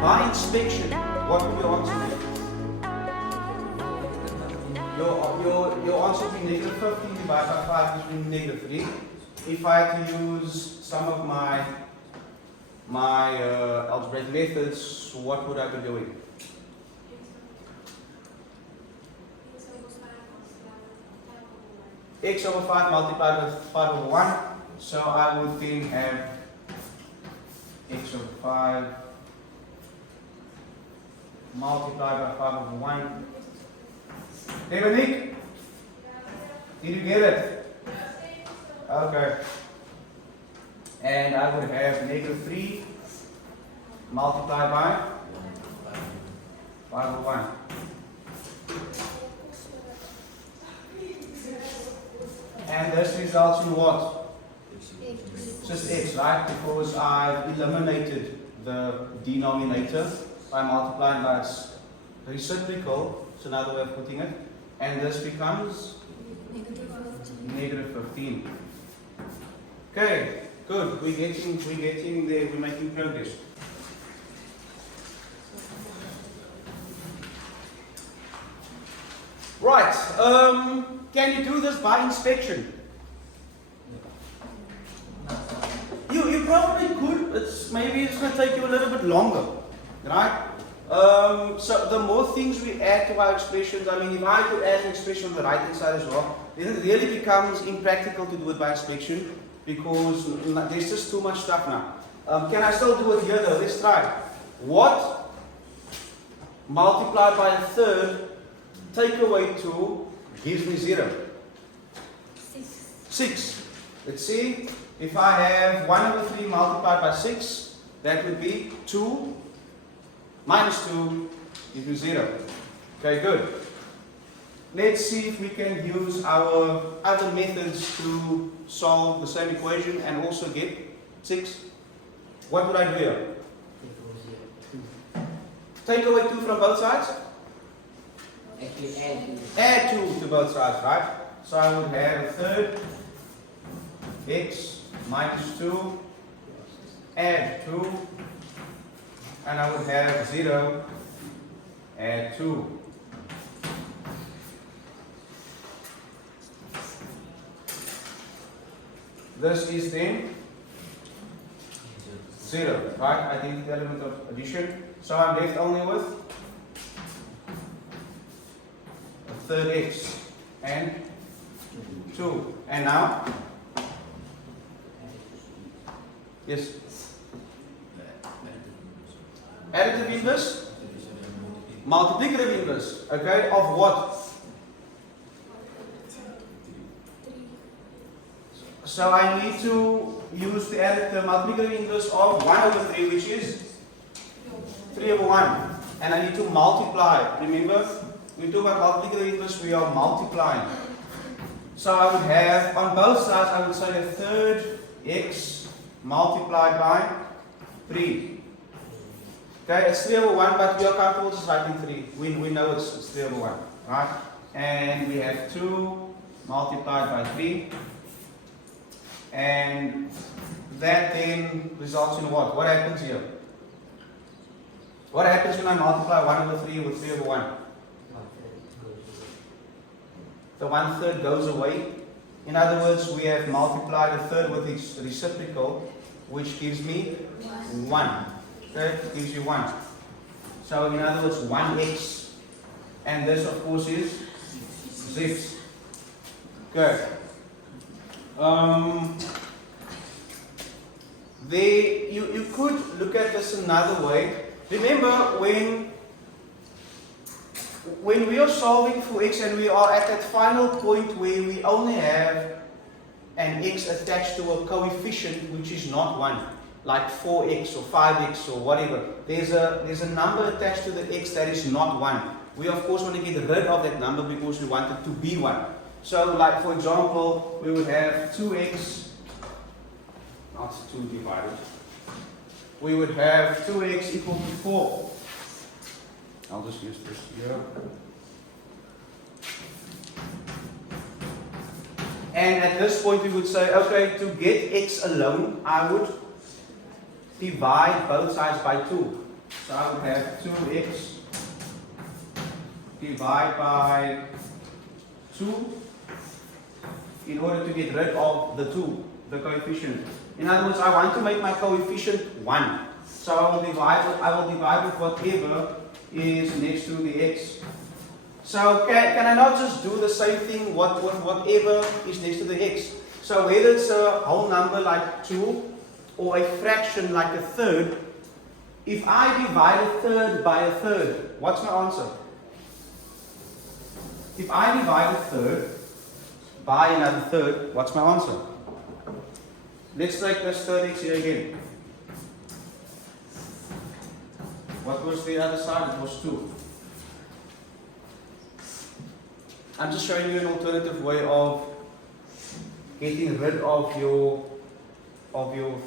by inspection, what would your answer be? Your answer would be negative 15 divided by 5 is negative 3. If I had to use some of my algebraic methods, what would I be doing? X over 5 multiplied with 5 over 1. So I would then have x over 5 multiplied by 5 over 1. Dominique, did you get it? Okay. And I would have negative 3 multiplied by 5 over 1. And this results in what? Just x, right? Because I've eliminated the denominator by multiplying by its reciprocal, it's another way of putting it, and this becomes negative 15. Okay, good. We're getting there. We're making progress. Right. Can you do this by inspection? You probably could. Maybe it's going to take you a little bit longer, right? So the more things we add to our expressions, I mean, if I could add an expression on the right hand side as well, then it really becomes impractical to do it by inspection because there's just too much stuff now. Can I still do it here though? Let's try. What multiplied by a third, take away 2, gives me 0? 6. Let's see. If I have 1 over 3 multiplied by 6, that would be 2 minus 2 gives me 0. Okay, good. Let's see if we can use our other methods to solve the same equation and also get 6. What would I do here? Take away 2 from both sides? Actually, Add 2 to both sides, right? So I would have a third x minus 2, add 2, and I would have 0, add 2. This is then 0, right? I did the element of addition. So I'm left only with a third x and 2. And now? Yes? Additive inverse? Multiplicative inverse. Okay, of what? So I need to use the multiplicative inverse of 1 over 3, which is 3 over 1. And I need to multiply. Remember, when we talk about multiplicative inverse, we are multiplying. So I would have, on both sides, I would say a third x multiplied by 3. Okay, it's 3 over 1, but we are comfortable just writing 3. We know it's 3 over 1, right? And we have 2 multiplied by 3. And that then results in what? What happens here? What happens when I multiply 1 over 3 with 3 over 1? The 1/3 goes away. In other words, we have multiplied a third with its reciprocal, which gives me 1. Okay, gives you 1. So in other words, 1x. And this of course is 6. Good. You could look at this another way. Remember when we are solving for x and we are at that final point where we only have an x attached to a coefficient which is not 1, like 4x or 5x or whatever. There's a number attached to the x that is not 1. We of course want to get rid of that number because we want it to be 1. So like for example, we would have 2x, not 2 divided. We would have 2x equal to 4. I'll just use this here. And at this point we would say, okay, to get x alone, I would divide both sides by 2. So I would have 2x divided by 2 in order to get rid of the 2, the coefficient. In other words, I want to make my coefficient 1. So I will divide with whatever is next to the x. So can I not just do the same thing with whatever is next to the x? So whether it's a whole number like 2 or a fraction like a third, if I divide a third by a third, what's my answer? If I divide a third by another third, what's my answer? Let's take this third x here again. What was the other side? It was 2. I'm just showing you an alternative way of getting rid of your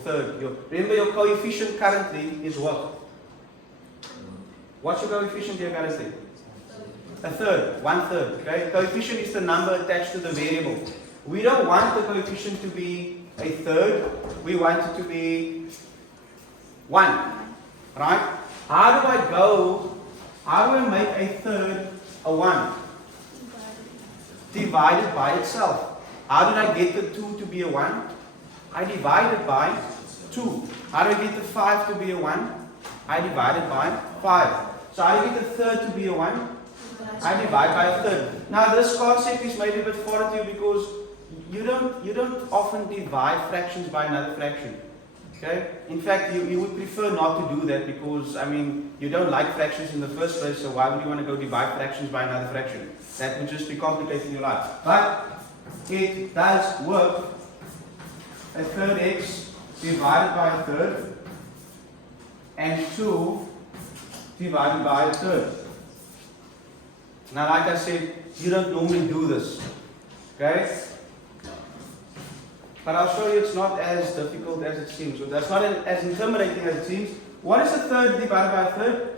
third. Remember your coefficient currently is what? What's your coefficient here currently? A third, 1/3. Okay? Coefficient is the number attached to the variable. We don't want the coefficient to be a third. We want it to be 1. Right? How do I make a third a 1? Divided by itself. How did I get the 2 to be a 1? I divided by 2. How do I get the 5 to be a 1? I divided by 5. So how do I get the third to be a 1? I divide by a third. Now this concept is maybe a bit foreign to you because you don't often divide fractions by another fraction. Okay? In fact, you would prefer not to do that because, I mean, you don't like fractions in the first place, so why would you want to go divide fractions by another fraction? That would just be complicating your life. But it does work. A third x divided by a third and 2 divided by a third. Now, like I said, you don't normally do this. Okay? But I'll show you it's not as difficult as it seems. So that's not as intimidating as it seems. What is a third divided by a third?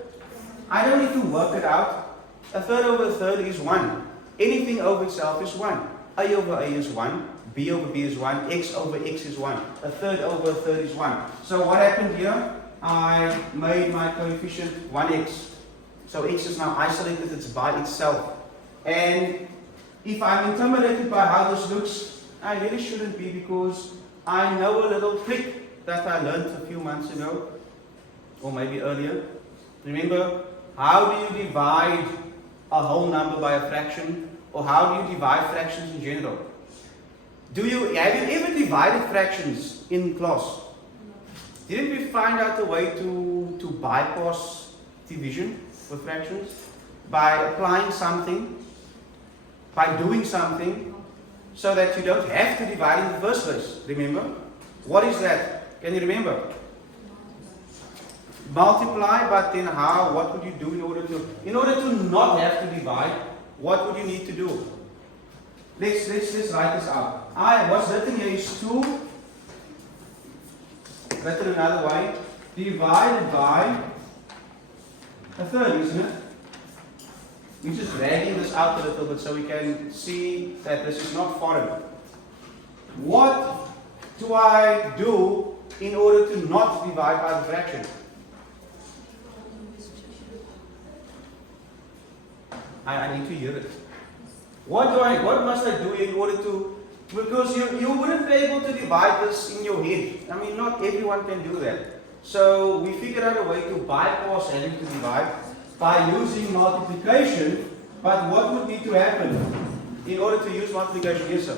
I don't need to work it out. A third over a third is 1. Anything over itself is 1. A over a is 1. B over b is 1. X over x is 1. A third over a third is 1. So what happened here? I made my coefficient 1x. So x is now isolated, it's by itself. And if I'm intimidated by how this looks, I really shouldn't be because I know a little trick that I learned a few months ago, or maybe earlier. Remember, how do you divide a whole number by a fraction? Or how do you divide fractions in general? Have you ever divided fractions in class? Didn't we find out a way to bypass division with fractions? By applying something, by doing something, so that you don't have to divide in the first place. Remember? What is that? Can you remember? Multiply, but then how? What would you do in order to not have to divide? What would you need to do? Let's write this out. What's written here is 2, written another way, divided by a third, isn't it? We're just dragging this out a little bit so we can see that this is not foreign. What do I do in order to not divide by the fraction? I need to hear it. What must I do in order to, because you wouldn't be able to divide this in your head. I mean, not everyone can do that. So we figured out a way to bypass having to divide by using multiplication. But what would need to happen in order to use multiplication? Yes, sir.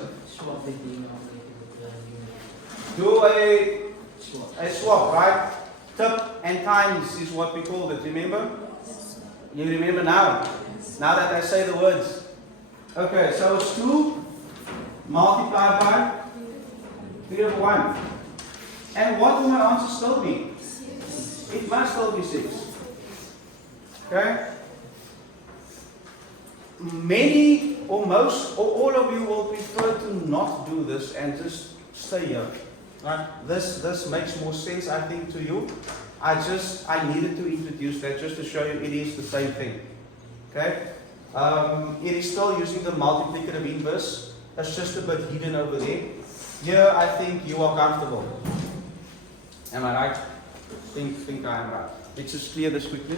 Do a swap, right? Tip and times is what we called it. Remember? You remember now? Now that I say the words. Okay, so it's 2 multiplied by 3 over 1. And what will my answer still be? It must still be 6. Okay? Many or most or all of you will prefer to not do this and just stay here. Right? This makes more sense, I think, to you. I needed to introduce that just to show you it is the same thing. Okay? It is still using the multiplicative inverse. That's just a bit hidden over there. Here, I think you are comfortable. Am I right? think I am right. Let's just clear this quickly.